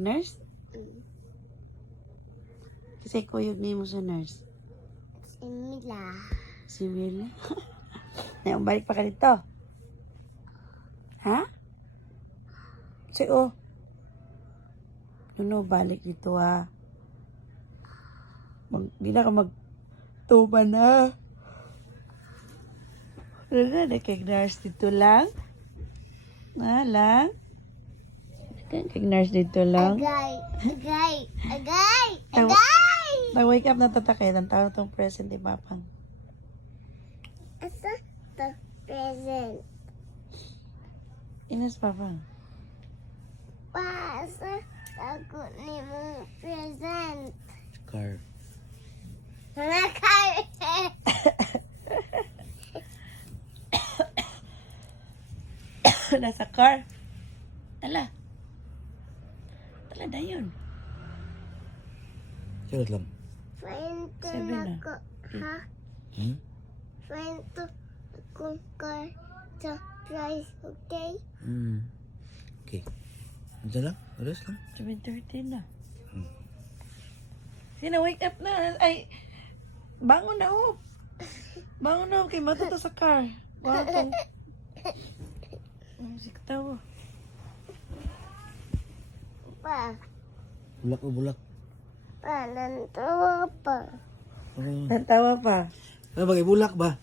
nurse? Kasi kuyog ni mo sa nurse. Si Mila. Si Mila. Balik pa ka dito. Ha? Si Nuno, balik dito ha. Di na ka magtuba na. Nag-nurse dito lang. Lang. Nag-nurse dito lang. Agay! Nag-wake up na tatakit. Ang tao na itong present ni Papang. Asa the present? Inas Papang. Asa ako ni mong present? Car. Mga car. Nasa car. Tala na yun. Charot lang. Friend to Seven na. ako. Ha? Friend to akong car. Surprise, okay? Okay. Andiyan lang? Alas lang? 7:30 na. Sina, wake up na. Ay, bangon na Bangon na kay matuto sa car. Wow, musik tawa. Pa, Bulak o bulak? nantawa pa. Oh. Natawa pa. Ano ba? Bulak ba?